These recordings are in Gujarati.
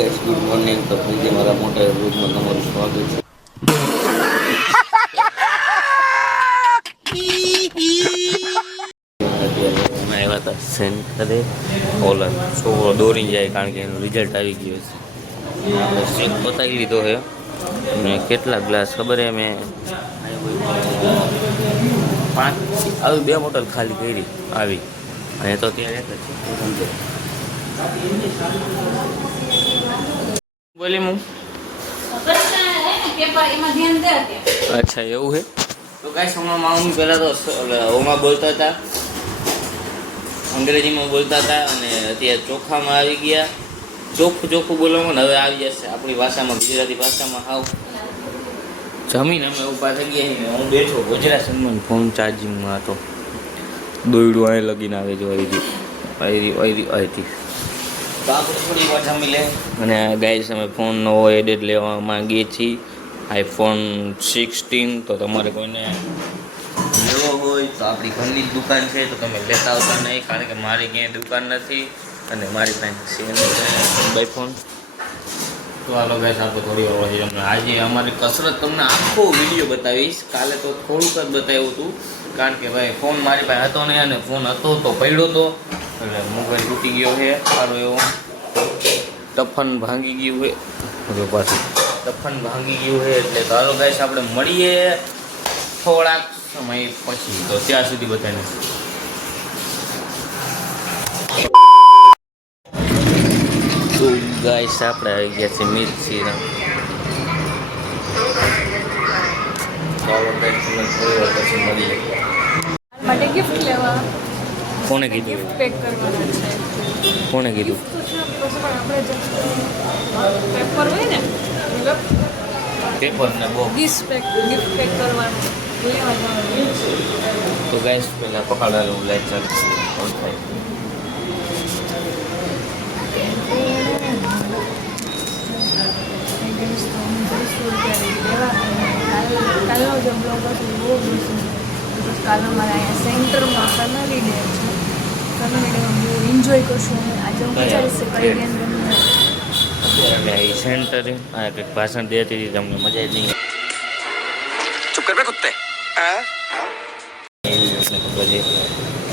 Guys good morning. તો ફરીથી મારા મોટા વ્લોગમાં તમારું સ્વાગત છે. અત્યારે અમે આવ્યા હતા સેન્ટરે. ઓલા છોકરો દોરી જાય કારણ કે એનું રિઝલ્ટ આવી ગયું છે. આપણે ચેક બતાવી લીધો છે અને કેટલા ગ્લાસ ખબર છે મેં 5 આવી 2 બોટલ ખાલી કરી આવી અને તો ત્યાં એક જ છે. બોલી હું અચ્છા એવું છે. તો કાંઈ સમયમાં હું પહેલાં તો ઓમાં બોલતા હતા, અંગ્રેજીમાં બોલતા હતા અને અત્યારે ચોખામાં આવી ગયા. ચોખ્ખું બોલવામાં ને હવે આવી જશે આપણી ભાષામાં, ગુજરાતી ભાષામાં. હાવ જમીન અમે ઊભા થઈ ગયા. હું બેઠો ગુજરાતમાં, ફોન ચાર્જિંગમાં હતો. દોયડું અહીં લગીને આવે જો અહીંથી. તો આપણે થોડી વાર જમી લે અને ગાઈસ અમે ફોન નવો એડિટ લેવા માંગીએ છીએ, iPhone 16. તો તમારે કોઈને લેવો હોય તો આપણી ઘરની જ દુકાન છે, તો તમે લેતા આવતા નહીં કારણ કે મારી ક્યાંય દુકાન નથી અને મારી પાસે છે iPhone. તો હાલો ગાઈસ આપણે થોડી વાર પછી તમને આજે અમારી કસરત તમને આખો વિડીયો બતાવીશ. કાલે તો થોડુંક જ બતાવ્યું હતું કારણ કે ભાઈ ફોન મારી પાસે હતો નહીં અને ફોન હતો તો પડ્યો હતો એટલે મોબાઈલ તૂટી ગયો છે. સારો એવો ટફન ભાંગી ગયું છે પાછું ટફન ભાંગી ગયું છે એટલે તો હાલો ગાઈસ આપણે મળીએ થોડાક સમય પછી. તો ત્યાં સુધી બધાને તો ગાઈસ આપણે આવી ગયા છે મિર્ચીના. ચાલો ગાઈસ તમને થોડી વાર પછી મળીએ. માટે ગિફ્ટ લેવા. કોને કીધું? ગિફ્ટ પેક કરવાના છે. કોને કીધું? આપણે જે પેપર હોય ને મતલબ પેપર ને બહુ ગિફ્ટ પેક કરવાનું લેવા જવાનું. તો ગાઈસ પહેલાં પકડાયેલું લાઈટ ચાલુ ઓન થાય. કાલનો જે બ્લોગ હતો એ બહુ કાલ અમારે અહીંયા સેન્ટરમાં કર્નલી ડે છે. કર્નલી ડેમાં બહુ એન્જોય કરશું અમે. આજે હું વિચારીશ કઈ ગેમ રમવી. એટલે એ સેન્ટર કંઈક ભાષણ દેતી હતી તમને મજા જ નહીં. ચૂપ કર બે કુત્તે.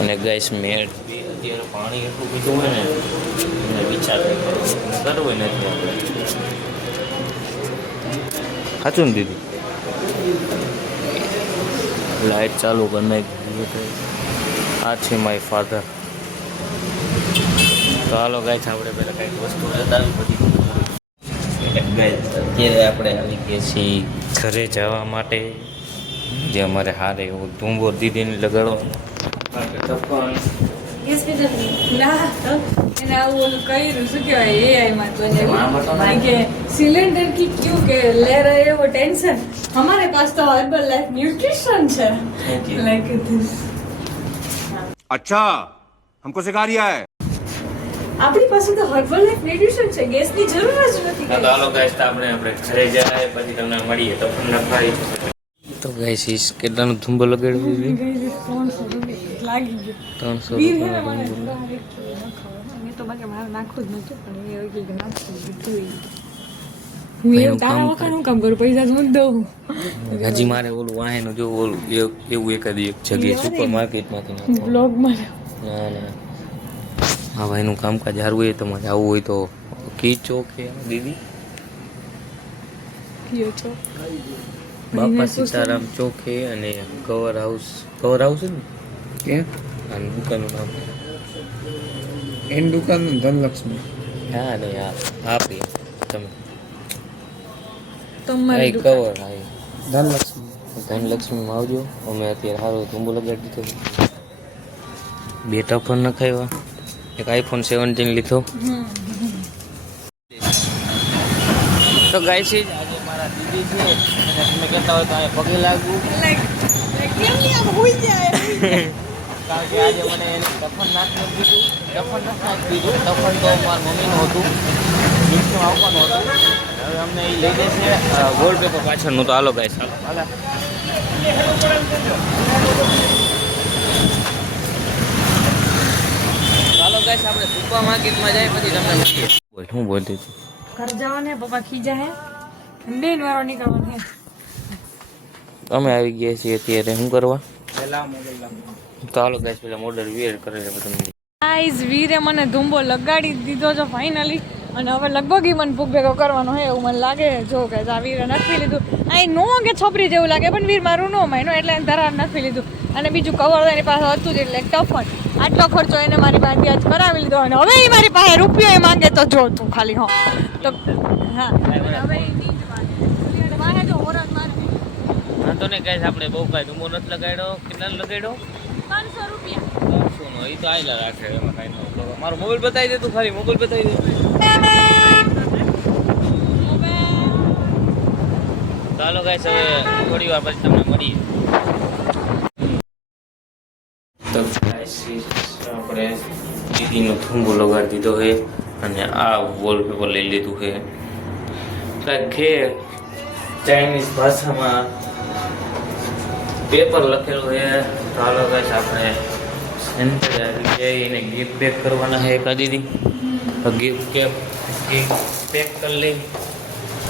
અને ગાઈસ મેટ બી અત્યારે પાણી એટલું પીધું હોય ને એને વિચાર કરવું નથી આપણે. સાચું ને દીદી? લાઇટ ચાલુ કરી નાખી. આ છે માય ફાધર. તો હાલો ગાઈસ આપણે પહેલાં કંઈક વસ્તુ બતાવી બધી. અત્યારે આપણે આવી ગયા છીએ ઘરે જવા માટે, જે અમારે હારે એવું ધૂંબો દીદીને લગાડવાનો કારણ કે ટફન એને આવું ઓલું કર્યું શું કહેવાય એઆઈમાં તો કે સિलेंडर की क्यों के ले रहे हो टेंशन, हमारे पास तो हर्बल लाइफ न्यूट्रिशन है लाइक दिस. अच्छा हमको सिखा रिया है. આપણી પાસે તો હર્બલ લાઈફ ન્યુટ્રિશન છે, ગેસની જરૂર જ નથી. તો હાલો ગાઈસ આપણે ઘરે જાય પછી તમને મળીએ ટફન નખાડી. તો ગાઈસ ઈસ કેટલાનો ધૂંબો લગાડ્યો છે? 300 રૂપિયા લાગી ગયો. 300 મેં તો બાકી મારે નાખવું જ નતું પણ એ કે નાખવું દીધું. હું એવું તારા વખત હું કામ કરું, પૈસા હું જ દઉં. હજી મારે ઓલું વાહેનું જો ઓલું એવું એકાદ એક જગ્યાએ સુપર માર્કેટમાંથી બ્લોગમાં ના હા ભાઈનું કામકાજ સારું હોય તમારે આવવું હોય તો કી ચોક છે દીદી, કયો છો બાપા સીતારામ ચોક છે અને કવર હાઉસ છે ને ક્યાં આની દુકાનનું નામ એની દુકાનનું ધનલક્ષ્મી. હા ને હા આપી તમે તમારી કવર હા ધનલક્ષ્મી ધનલક્ષ્મીમાં આવજો. અમે અત્યારે સારો ધૂંબો લગાડી દીધો, 2 ટફન નખાવ્યા, એક iPhone 17 લીધો. તો ગાય છે આજે મારા દીદી છે અને તમે કહેતા હોય તો અહીંયા પગે લાગવું કારણ કે આજે મને એને ટફન નાખી દીધું. ટફન તો મારા મમ્મીનું હતું, ગિફ્ટમાં આવવાનું હતું. હવે અમને એ લઈ જશે વોલપેપર પાછળનું. તો હાલો ગાય ચાલો ચાલો ગાઈસ આપણે સુપર માર્કેટમાં જાય પછી તમને મળીએ. બોલ હું બોલતી હતી ઘર જવાને પપ્પા ખીજા હે બેન વાળો નીકળવાનો હે. અમે આવી ગયા છીએ અત્યારે શું કરવા પહેલા મોબાઈલ તો હાલો ગાઈસ પેલા મોડલ વેર કરે છે બધા ગાઈઝ વીરે મને ધુંબો લગાડી દીધો છે ફાઇનલી અને હવે લગભગ ઈ મને ભૂખ ભેગો કરવાનો હે એવું મને લાગે. જો ગાઈઝ આ વીરે નાખી લીધું આ નો કે છોપરી જેવું લાગે પણ વીર મારું નો માયનો એટલે એને ધરાર નાખી લીધું અને બીજું કવર એની પાસે હતું જ એટલે ટફન આટલો ખર્ચો એને મારી પાસે જ કરાવી લીધો અને હવે એ મારી પાસે રૂપિયો એ માંગે તો જો તું ખાલી હો તો હા હવે ઈ નહીં જ માંગે એટલે મારે જો હોરન મારે હા તો ને ગાઈસ આપણે બહુ કાંઈ ધૂમો નથી લગાડ્યો કેટલા લગાડ્યો 500 રૂપિયા 500 નો એ તો આયલા રાખે એમાં કાંઈ ન મારો મોબાઈલ બતાવી દે તું ખાલી મોબાઈલ બતાવી દે ચાલો ગાઈસ હવે થોડી વાર પછી તમને મળીએ તો ગાઈસ આપણે દીદીનો થૂંબો લગાડી દીધો છે અને આ વોલપેપર લઈ લીધું છે કાંઈક છે ચાઇનીઝ ભાષામાં પેપર લખેલું છે. તો હાલો ગાઈસ આપણે સેન્ટર આવી જાય એને ગિફ્ટ પેક કરવાના છે એકા દીદી તો ગિફ્ટ પેક કરી લઈ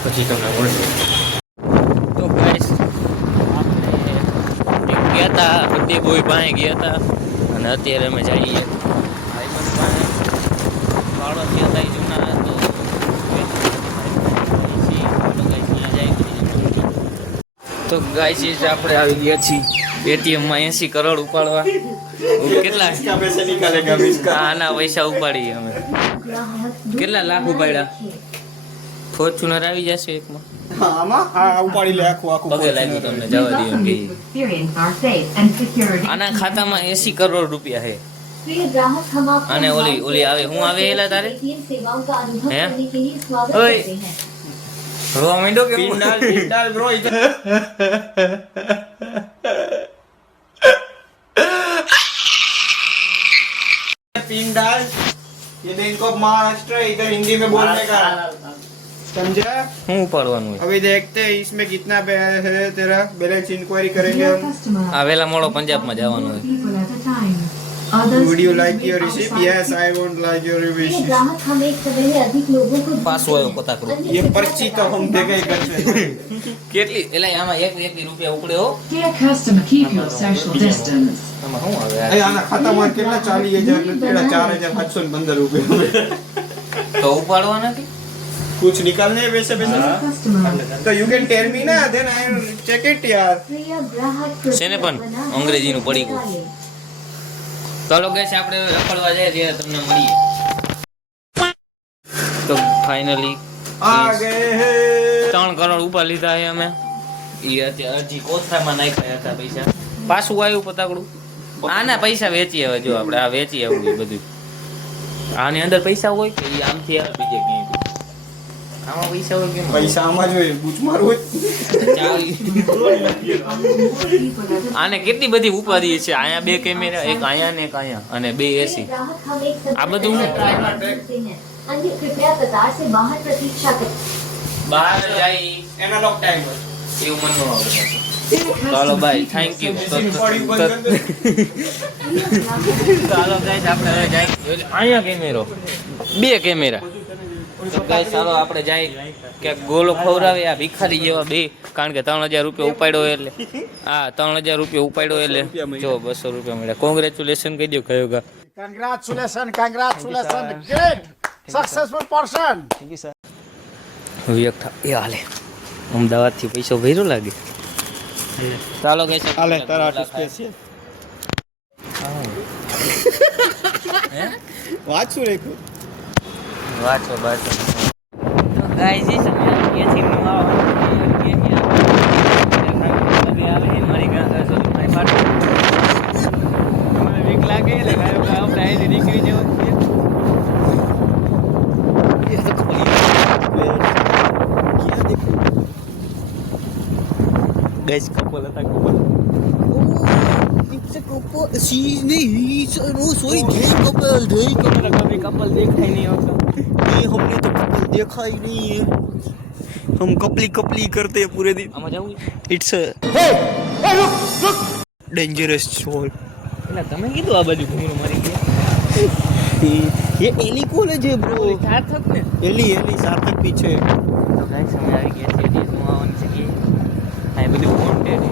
પછી તમને મળશે. તો ગાઈસ આપણે ગયા હતા બર્થડે બોય પાસે ગયા હતા અને અત્યારે અમે જઈએ ભાઈબંધ પાસે પાડોશી હતા એ જૂના તો તો ગાઈસ આપણે આવી ગયા છીએ એટીએમમાં 80 કરોડ ઉપાડવા કેટલા પૈસા નિકાલેગા આના પૈસા ઉપાડીએ અમે કેટલા લાખ ઉપાડ્યા ફોર્ચ્યુનર આવી જશે એકમાં આમાં આ ઉપાડી લે આખું પગે લાગ્યું તમને જવા દઈએ આના ખાતામાં 80 કરોડ રૂપિયા છે અને ઓલી આવે હું આવે એલા તારે હે ઓય રોવા માંડો કે પિંડાલ બ્રો पिंडाल ये बैंक ऑफ महाराष्ट्र इधर हिंदी में बोलने का समझा હું ઉપાડવાનું હોય अभी देखते हैं इसमें कितना है तेरा बैलेंस इंक्वायरी करेंगे हम આ વેલા મોડો પંજાબમાં જવાનું હોય would you like your receipt yes I won't like your receipt ग्राहक हम एक समय में अधिक लोगों को પાછું આવ્યો પતાકડું ये पर्ची तो हम देगा ही करते हैं કેટલી એલા આમાં એક રૂપિયા ઉપડે હો Dear customer, keep your social distance. આમાં શું આવે अरे आना खाता मार कितना 40,000 तेरा 4,715 रुपए તો ઉપાડવા નથી कुछ निकालने हैं वैसे पैसे Customer, तो you can tell me ना then I will check it यार प्रिय ग्राहक શેને પણ અંગ્રેજીનું પડી ગયું ચાલો ગેસ આપણે રખડવા જાય ત્યારે તમને મળીએ તો ફાઇનલી आ गए हैं 3 કરોડ ઉપાડ લીધા છે અમે એ અત્યારે હજી કોથળામાં નાખ્યા હતા પૈસા પાછું આવ્યું પતાકડું આના પૈસા વેચી હવે જો આપણે આ વેચી આવું બધું આની અંદર પૈસા હોય કે ઈ આમથી આવે બીજે ક્યાંય આમાં પૈસા હોય કેમ पैसा हमारे जो पूछ मारो આને કેટલી બધી ઉપાધિ છે અહીંયા 2 કેમેરા એક અહીંયા ને એક અહીંયા અને 2 એસી ग्राहक हम एक समय આ બધું में करते हैं अन्य कृपया कतार से बाहर प्रतीक्षा करें બહાર જાય एनालॉग टाइम એવું મન ન આવે ચાલો બાય થેન્ક યુ ચાલો ગાઈસ આપણે હવે જાય અહીંયા કેમેરો 2 કેમેરા તો ગાઈસ ચાલો આપણે જાય કે ગોલો ખવરાવે આ ભિખારી જેવા 2 કારણ કે 3000 રૂપિયા ઉપાડ્યો એટલે હા 3000 રૂપિયા ઉપાડ્યો એટલે જો 200 રૂપિયા મળ્યા કોંગ્રેચ્યુલેશન કહી દો કયો ગા Congratulations, great, successful person. Thank you, sir. વ્યક્ત એ હાલે અમદાવાદથી પૈસો ભર્યો લાગે ચાલો ગાઈસ हाले तारा स्पेशल वाच શું રેખું વાંચો તો ગાઈસ ઈ સમય અહીંયાથી નવાળો આવે મારી મારી પાટો મને વીક લાગે એટલે આપણે અહીંથી નીકળી જવું ગાઈસ કપલ હતા કપલ कपल देखा ही नहीं होता हमने तो कपल देखा ही नहीं है हम कपली कपली करते हैं पूरे दिन આમાં જવું इट्स डेंजरस शॉल એટલે તમે કીધું આ બાજુ ઘૂમરો મારી ગયા ये एली कौन है ब्रो? સાર્થક ને एली सार्थक पीछे તો ગાઈસ અમે આવી ગયા છીએ એટલે હું આવવાની જગ્યાએ આ બધું કોન્ટેન્ટ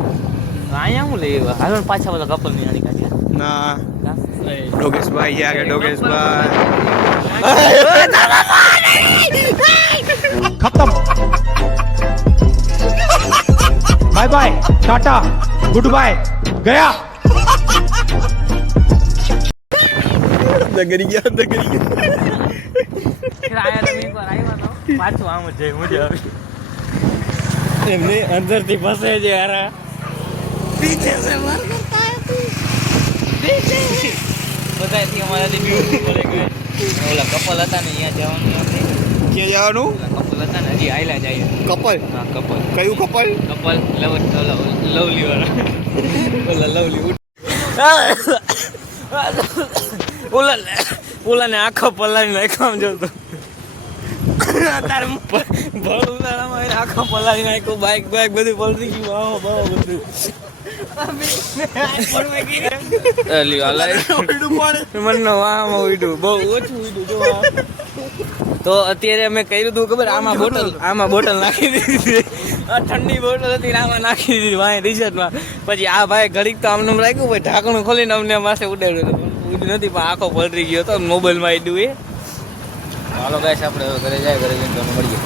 તો અહીંયા હું લઈ આવ્યા હાલો પાછા બધા કપલ ની આની કાઢ્યા ना डोगेश भाई ये आ गए डोगेश भाई खत्म bye bye tata goodbye गया अंदर गया फिर आया तो एक बार આવ્યા તો પાછું આમ જ જાય મજા આવે એમને અંદરથી ફસે છે યાર પીછે સે માર કરતા હે તું પીછે બધાથી અમારાથી બ્યુટીફુલ એક ઓલા કપલ હતા ને અહીંયા જવાનું આપણે क्या जानो કપલ હતા ને હજી આયલા જાય कपल હા કપલ कयू कपल કપલ લવલી વાળા ઓલા લવલી ઓલા ને આખો પલાવી નાખ્યો જોતો તારે ભળુદાણામાં આખો પલાવી નાખ્યો બાઈક બધું પલટી ગયું આવો બાવો બધું બહુ ઓછું ઉડ્યું તો અત્યારે અમે કર્યું હતું ખબર આમાં બોટલ નાખી દીધી આ ઠંડી બોટલ હતી આમાં નાખી દીધી વાંહે રિઝલ્ટમાં પછી આ ભાઈ ઘડીક તો આમને રાખ્યું ભાઈ ઢાંકણું ખોલીને અમને માસે ઉડાડ્યું ઉડ્યું નથી પણ આખો પલટી ગયો હતો મોબાઈલમાં આડ્યું એ હાલો ગાઈસ આપણે ઘરે જાય ઘરે જઈને મળીએ